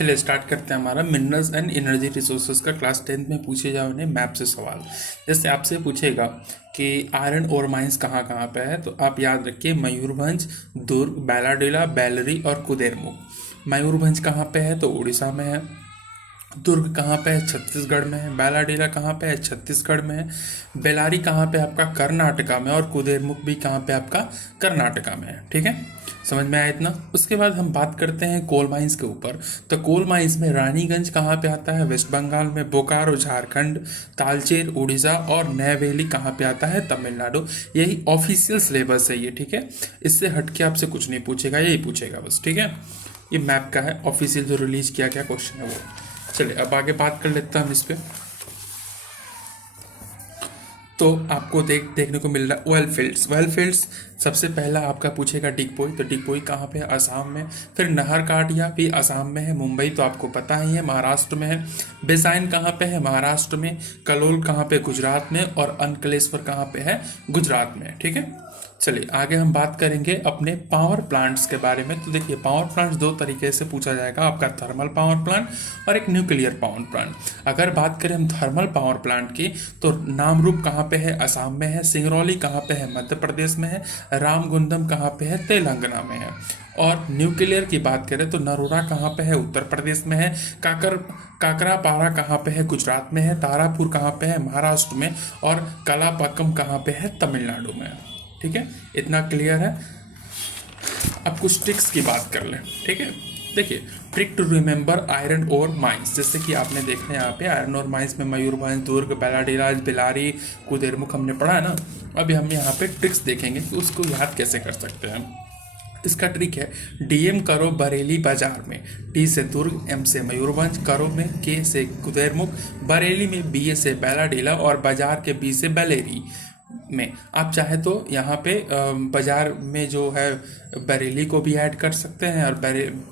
चलिए स्टार्ट करते हैं हमारा मिनरल्स एंड एनर्जी रिसोर्सेज का क्लास 10th में पूछे जाए उन्हें मैप से सवाल। जैसे आपसे पूछेगा कि आयरन ओर माइंस कहाँ कहाँ पे है, तो आप याद रखिए मयूरभंज, दुर्ग, बैलाडीला, बेलरी और कुदेरमुख। मयूरभंज कहाँ पे है, तो उड़ीसा में है। दुर्ग कहाँ पे है, छत्तीसगढ़ में है। बैलाडीला कहाँ पे है, छत्तीसगढ़ में है। बेलारी कहाँ पे आपका, कर्नाटका में। और कुदेरमुख भी कहाँ पे आपका, कर्नाटका में है। ठीक है, समझ में आया इतना। उसके बाद हम बात करते हैं कोल माइंस के ऊपर। तो कोल माइंस में रानीगंज कहाँ पे आता है, वेस्ट बंगाल में। बोकारो झारखंड, तालचेर उड़ीसा और नैवेली कहाँ पे आता है, तमिलनाडु। यही ऑफिशियल सिलेबस है ये, ठीक है। इससे हट के आपसे कुछ नहीं पूछेगा, यही पूछेगा बस, ठीक है। ये मैप का है, ऑफिशियल जो रिलीज किया गया क्वेश्चन है वो। चलिए अब आगे बात कर लेते हैं हम इस पे। तो आपको देखने को मिल रहा है ऑयल फील्ड्स। सबसे पहला आपका पूछेगा डिगबोई, तो डिगबोई कहाँ पे है, असम में। फिर नहरकाटिया भी असम में है। मुंबई तो आपको पता ही है, महाराष्ट्र में है। बेसाइन कहाँ पे है, महाराष्ट्र में। कलोल कहाँ पे, गुजरात में। और अंकलेश्वर कहाँ पे है, गुजरात में, ठीक है। चलिए आगे हम बात करेंगे अपने पावर प्लांट्स के बारे में। तो देखिए पावर प्लांट्स दो तरीके से पूछा जाएगा, आपका थर्मल पावर प्लांट और एक न्यूक्लियर पावर प्लांट। अगर बात करें हम थर्मल पावर प्लांट की, तो नामरूप कहाँ पे है, असम में है। सिंगरौली कहाँ पे है, मध्य प्रदेश में है। रामगुंडम कहाँ पे है, तेलंगाना में है। और न्यूक्लियर की बात करें तो नरोरा कहाँ पे है, उत्तर प्रदेश में है। काकरापारा कहाँ पे है, गुजरात में है। तारापुर कहाँ पे है, महाराष्ट्र में। और कलापक्कम कहाँ पे है, तमिलनाडु में। ठीक है, इतना क्लियर है। अब कुछ ट्रिक्स की बात कर लें, ठीक है। देखिए trick to remember iron ore mines, जैसे कि आपने देखा यहाँ पे आयरन ओर माइंस में मयूरभंज, दुर्ग, बैलाडीला, बेलारी, कुदेरमुख हमने पढ़ा है ना। अभी हम यहाँ पे ट्रिक्स देखेंगे कि उसको याद कैसे कर सकते हैं। इसका ट्रिक है, डीएम करो बरेली बाजार में। टी से दुर्ग, एम से मयूरभंज, करो में के से कुदेरमुख, बरेली में बी से बैलाडीला और बाजार के बी से बेलेरी में। आप चाहे तो यहाँ पे बाजार में जो है बरेली को भी ऐड कर सकते हैं और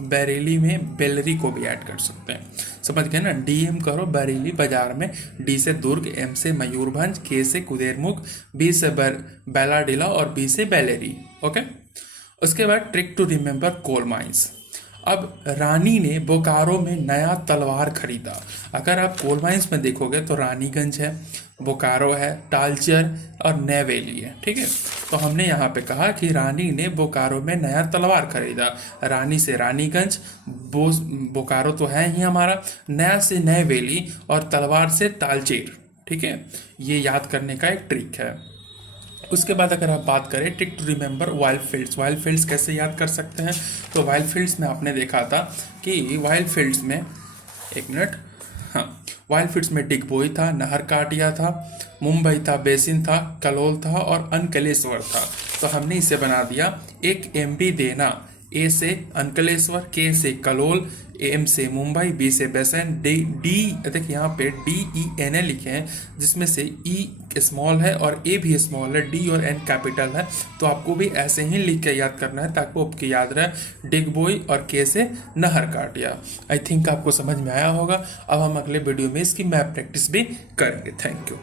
बरेली में बेलरी को भी ऐड कर सकते हैं। समझ गए ना। डीएम करो बरेली बाजार में। डी से दुर्ग, एम से मयूरभंज, के से कुदेरमुख, बी से बैलाडीला और बी से बेलेरी। ओके। उसके बाद trick to remember coal mines. अब रानी ने बोकारो में नया तलवार खरीदा। अगर आप कोल माइंस में देखोगे तो रानीगंज है, बोकारो है, तालचेर और नैवेली है, ठीक है। तो हमने यहाँ पे कहा कि रानी ने बोकारो में नया तलवार खरीदा। रानी से रानीगंज, बोकारो तो है ही हमारा, नया से नैवेली और तलवार से तालचेर, ठीक है। ये याद करने का एक ट्रिक है। उसके बाद अगर आप बात करें trick to remember wild fields कैसे याद कर सकते हैं, तो वाइल्ड फील्ड्स में आपने देखा था कि वाइल्ड फील्ड्स में, एक मिनट, हाँ, वाइल्ड फील्ड्स में डिगबोई था, नहरकाटिया था, मुंबई था, बेसिन था, कलोल था और अंकलेश्वर था। तो हमने इसे बना दिया एक एमबी देना। ए से अंकलेश्वर, के से कलोल, एम से मुंबई, बी से बेसन, डी देखिए यहाँ पे DENA लिखे हैं, जिसमें से ई स्मॉल है और ए भी स्मॉल है, डी और एन कैपिटल है। तो आपको भी ऐसे ही लिख के याद करना है ताकि आपको याद रहे। डिगबोई और के से नहरकाटिया। आई थिंक आपको समझ में आया होगा। अब हम अगले वीडियो में इसकी मैप प्रैक्टिस भी करेंगे। Thank you.